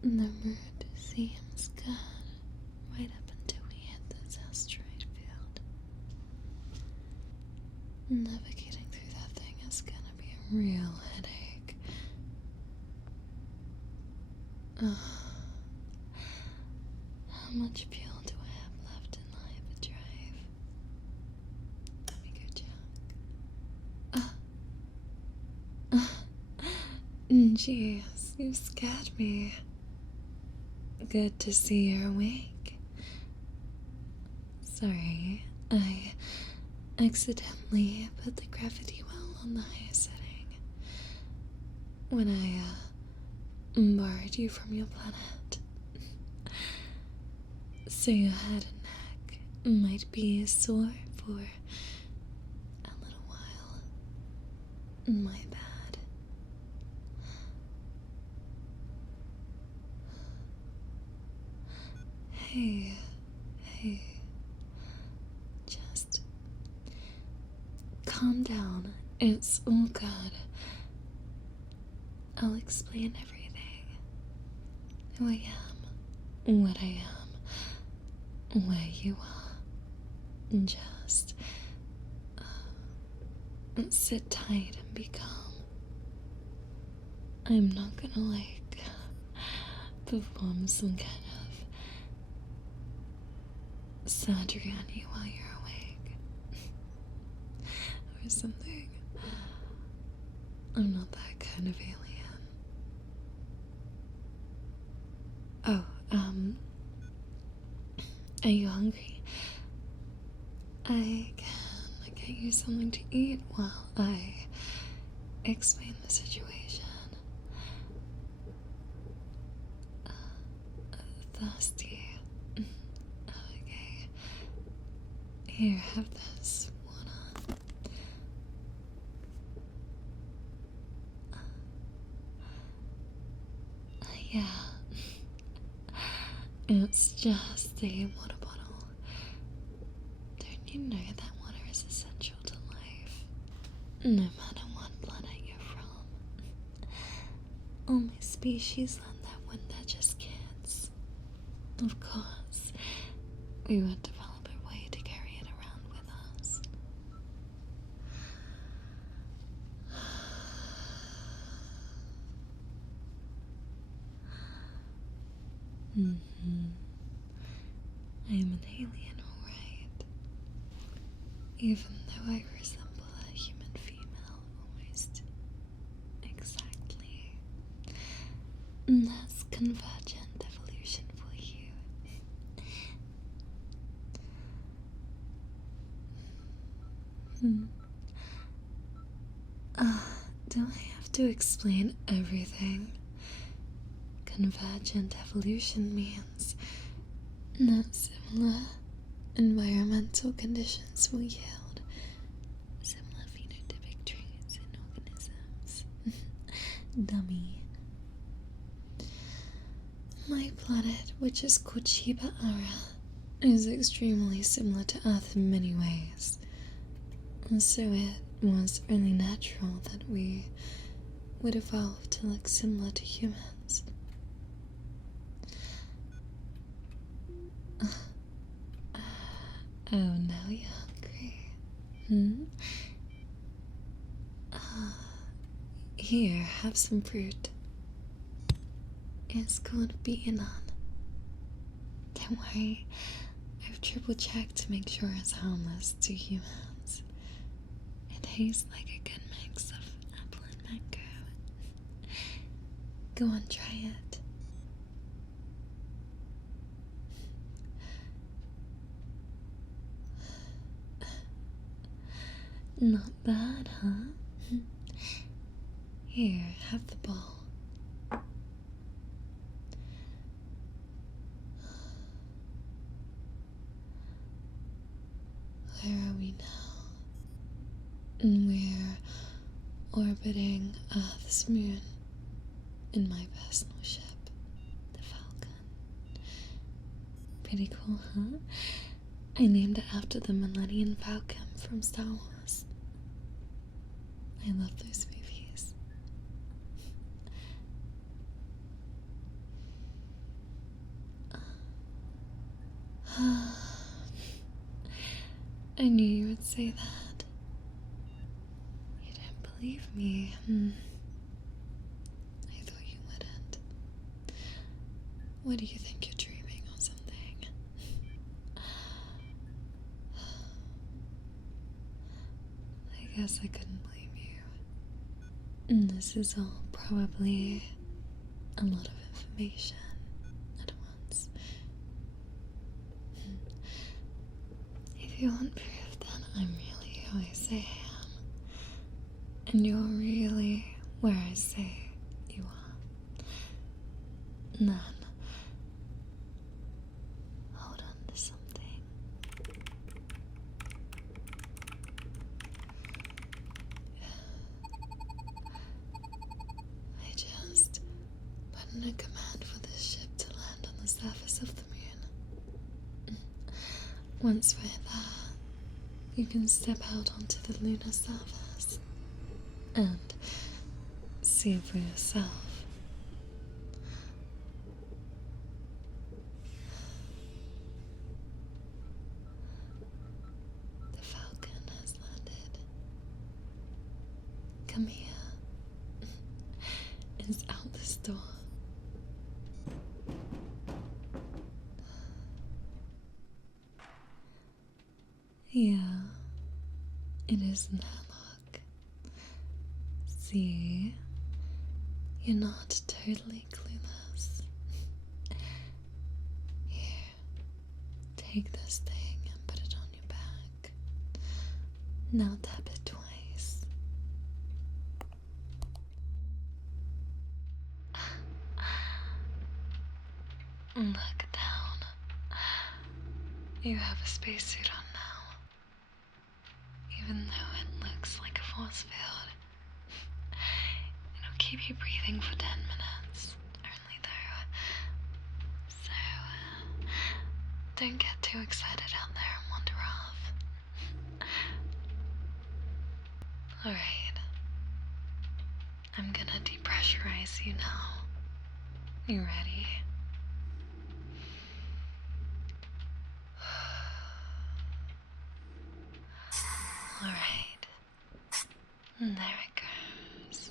The route seems good right up until we hit this asteroid field. Navigating through that thing is gonna be a real headache. How much fuel do I have left in the hyperdrive? Let me go check. Jeez, you scared me. Good to see you're awake. Sorry, I accidentally put the gravity well on the high setting when I borrowed you from your planet. So your head and neck might be sore for a little while. My bad. Hey, just calm down. It's all good. I'll explain everything. Who I am, what I am, where you are. Just sit tight and be calm. I'm not gonna perform some kind of surgery on you while you're awake or something. I'm not that kind of alien. Oh, are you hungry? I can get you something to eat while I explain the situation. Thirsty? Okay. Here, have this water. Yeah. It's just a water bottle. Don't you know that water is essential to life? No matter what planet you're from. All my species learned that when they're just kids. Of course, we would develop a way to carry it around with us. I'm an alien, alright. Even though I resemble a human female almost exactly. That's convergent evolution for you. Do I have to explain everything? Convergent evolution means that similar environmental conditions will yield similar phenotypic traits in organisms. Dummy. My planet, which is called Chiba Ara, is extremely similar to Earth in many ways. So it was only natural that we would evolve to look similar to humans. Oh, now you're hungry. Here, have some fruit. It's called beaten on. Don't worry, I've triple checked to make sure it's harmless to humans. It tastes like a good mix of apple and mango. Go on, try it. Not bad, huh? Here, have the ball. Where are we now? We're orbiting Earth's moon in my personal ship, the Falcon. Pretty cool, huh? I named it after the Millennium Falcon from Star Wars. I love those movies. I knew you would say that. You didn't believe me. I thought you wouldn't. What do you think, you're dreaming or something? I guess I couldn't blame you. And this is all probably a lot of information at once. If you want proof that I'm really who I say I am, and you're really where I say you are, then hold on to something. I just put in a command for this ship to land on the surface of the moon. Once we're there, you can step out onto the lunar surface and see for yourself. The Falcon has landed. Come here. It's out this door. Yeah, it is an airlock. See, you're not totally clueless. Here, take this thing and put it on your back. Now tap it twice. Look down. You have a spacesuit on now. Even though it looks like a force field, it'll keep you breathing for 10 minutes. Only though. So, don't get too excited out there and wander off. Alright. I'm gonna depressurize you now. You ready? Alright. There it goes.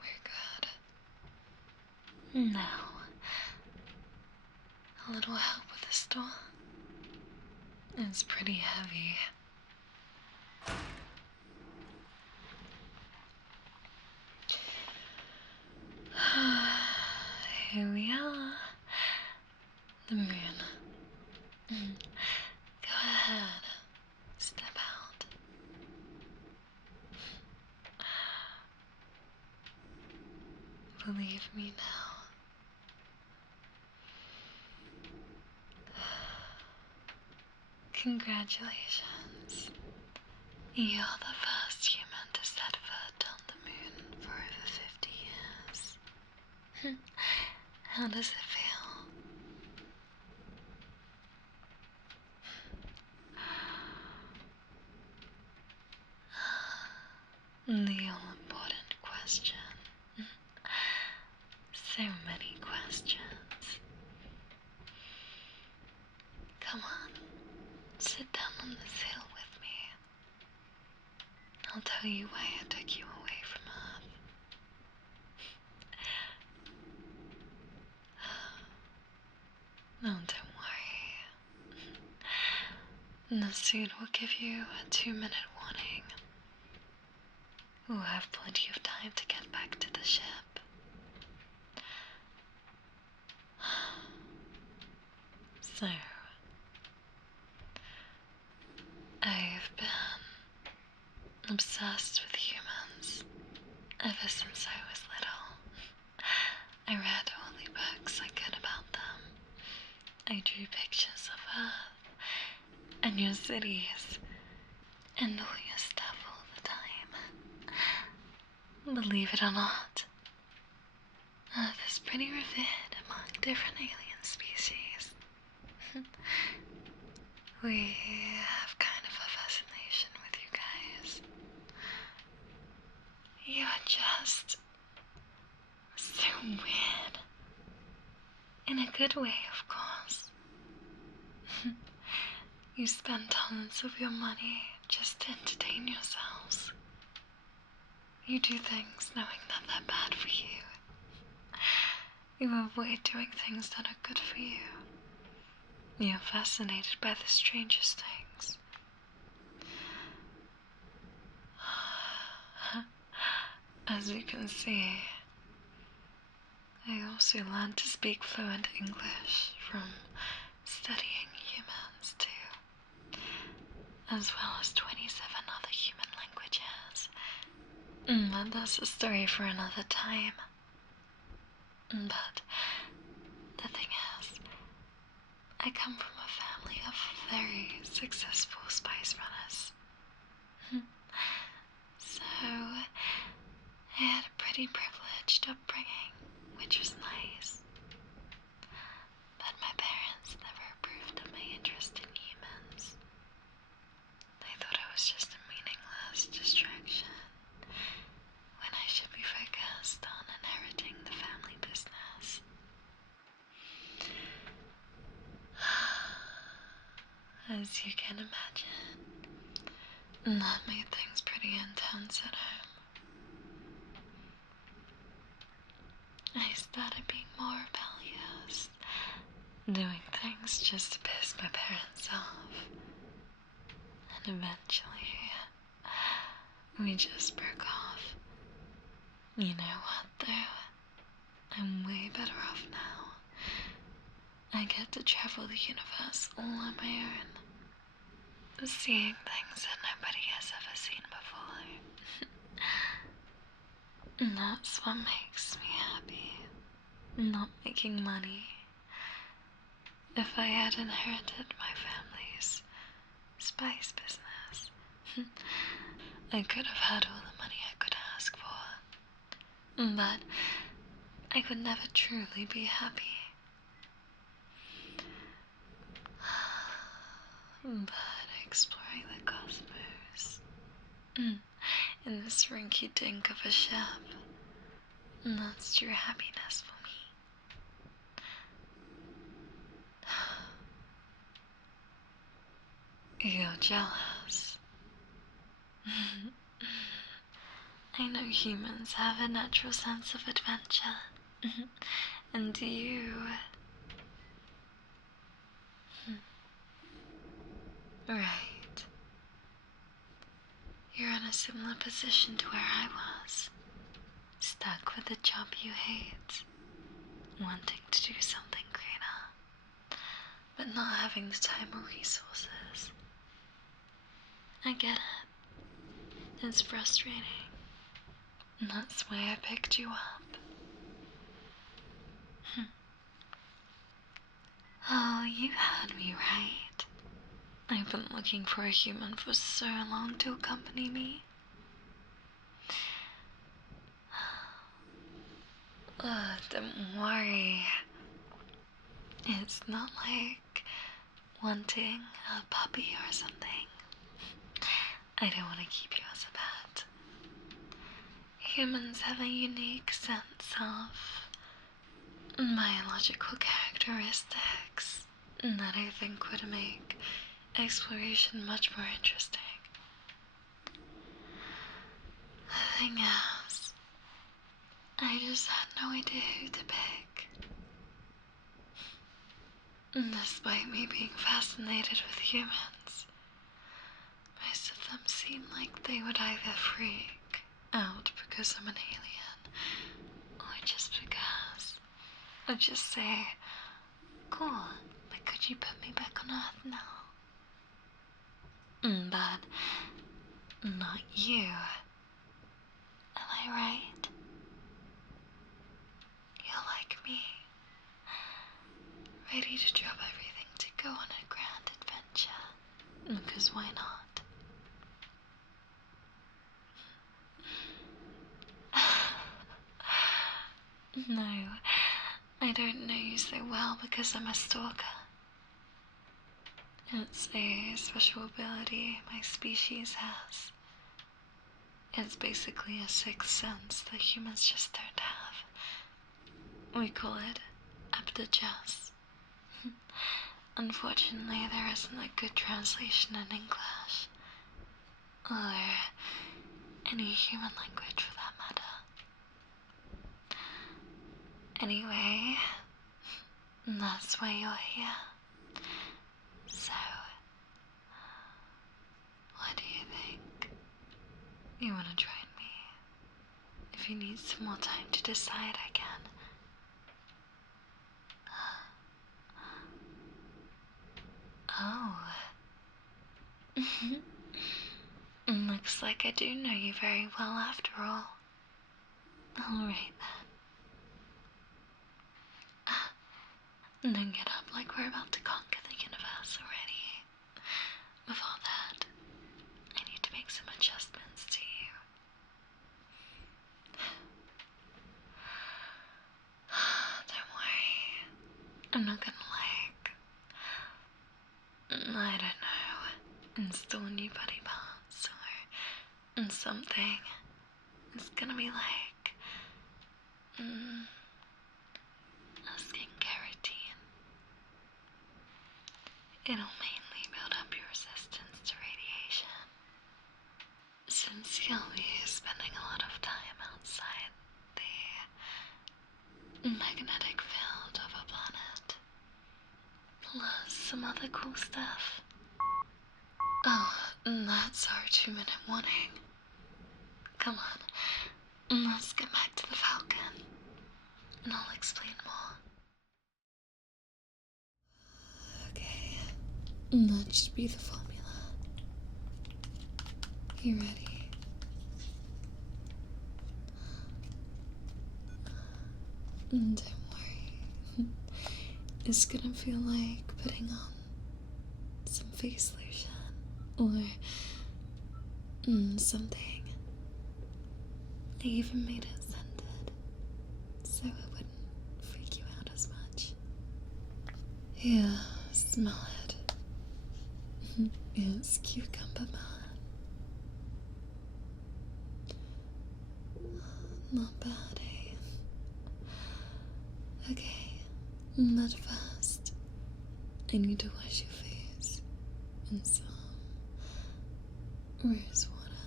We're good. Now, a little help with this door. It's pretty heavy. Here we are. The moon. Go ahead. Step out. Believe me now. Congratulations. You're the first human to set foot on the moon for over 50 years. How does it feel? The all-important question. So many questions. Come on, sit down on this hill with me. I'll tell you why I took you away from Earth. No, don't worry. The suit will give you a 2-minute warning. We'll have plenty of time to get back to the ship. So, I've been obsessed with humans ever since I was little. I read all the books I could about them. I drew pictures of Earth and your cities and all your stuff all the time. Believe it or not, Earth is pretty revered among different alien species. We have kind of a fascination with you guys. You're just so weird. In a good way, of course. You spend tons of your money just to entertain yourselves. You do things knowing that they're bad for you. You avoid doing things that are good for you. You're fascinated by the strangest things. As you can see, I also learned to speak fluent English from studying humans too, as well as 27 other human languages. But that's a story for another time. But the thing is, I come from a family of very successful spice runners. So, I had a pretty privileged upbringing, which was nice. But my parents never approved of my interest in humans. They thought I was just a meaningless distraction, when I should be focused on inheriting the family business. As you can imagine, that made things pretty intense at home. I started being more rebellious, doing things just to piss my parents off. And eventually, we just broke off. You know what, though? I'm way better off now. I get to travel the universe all on my own, seeing things that nobody has ever seen before. And that's what makes me happy. Not making money. If I had inherited my family's spice business, I could have had all the money I could ask for. But I could never truly be happy. But exploring the cosmos, in this rinky-dink of a ship, that's true happiness for me. You're jealous. I know humans have a natural sense of adventure. And you... Right. You're in a similar position to where I was. Stuck with a job you hate. Wanting to do something greener, but not having the time or resources. I get it. It's frustrating. And that's why I picked you up. Oh, you heard me right. I've been looking for a human for so long to accompany me. Don't worry. It's not like wanting a puppy or something. I don't want to keep you as a pet. Humans have a unique sense of biological characteristics that I think would make exploration much more interesting. The thing is, I just had no idea who to pick. Despite me being fascinated with humans, most of them seem like they would either freak out because I'm an alien, or just because, or just say, cool, but could you put me back on Earth now? But not you. Am I right? You're like me. Ready to drop everything to go on a grand adventure. Because why not? No, I don't know you so well because I'm a stalker. It's a special ability my species has. It's basically a sixth sense that humans just don't have. We call it Abducted. Unfortunately, there isn't a good translation in English. Or any human language for that matter. Anyway, that's why you're here. So, what do you think? You wanna join me? If you need some more time to decide, I can. Oh. Looks like I do know you very well after all. Alright then. Then get up like we're about to conquer the universe already. Before that, I need to make some adjustments to you. Don't worry. I'm not gonna I don't know, install new body parts or something. It's gonna be like a skincare routine. It'll mainly build up your resistance to radiation. Since you'll be spending a lot of time outside the magnetic field of a planet, plus some other cool stuff. Oh, that's our 2-minute warning. Come on, let's get back to the Falcon, and I'll explain more. Okay, that should be the formula. You ready? Don't worry. It's gonna feel like putting on some face lotion or something. I even made it scented so it wouldn't freak you out as much. Yeah, smell it. It's cucumber man. Not bad, eh? Okay, but first, I need to wash your face in some rose water.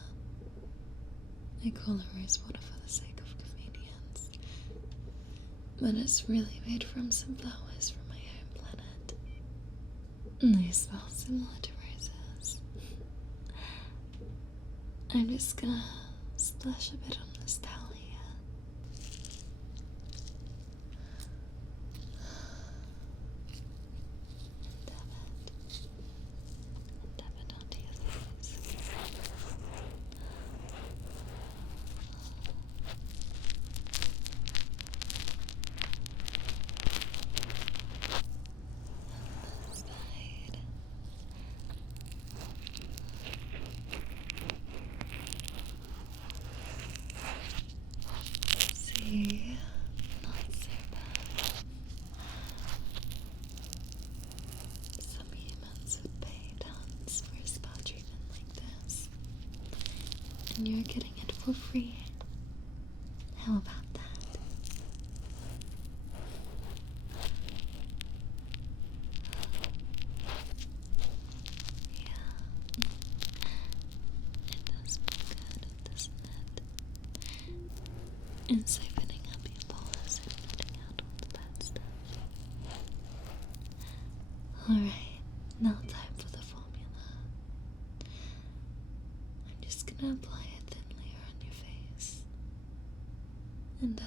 I call it rose water for the sake of convenience, but it's really made from some flowers from my home planet. They smell similar to roses. I'm just gonna splash a bit on this towel here. And dab it onto your face. See, not so bad. Some humans would pay tons for a spa treatment like this, and you're getting it for free. How about that? Yeah, it does feel good, doesn't it? And siphoning up your pores and letting out all the bad stuff. Alright, now time for the formula. I'm just gonna apply a thin layer on your face. And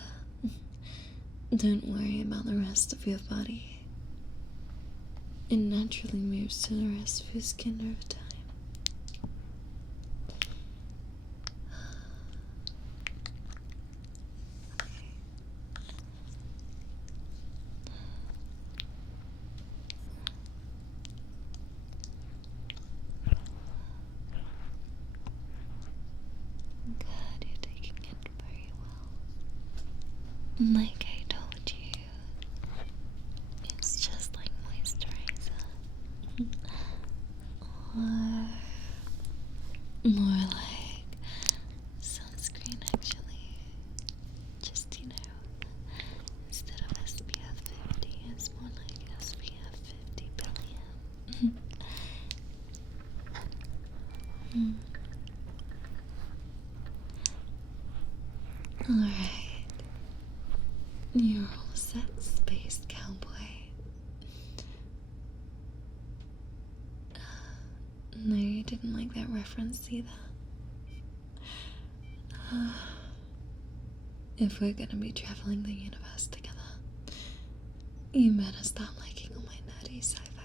don't worry about the rest of your body. It naturally moves to the rest of your skin over time. Good, you're taking it very well. Like I told you, it's just like moisturizer. Or more like sunscreen, actually. Just, instead of SPF 50, Alright. You're all set, Space Cowboy. No, you didn't like that reference either. If we're gonna be traveling the universe together, you better stop liking all my nerdy sci-fi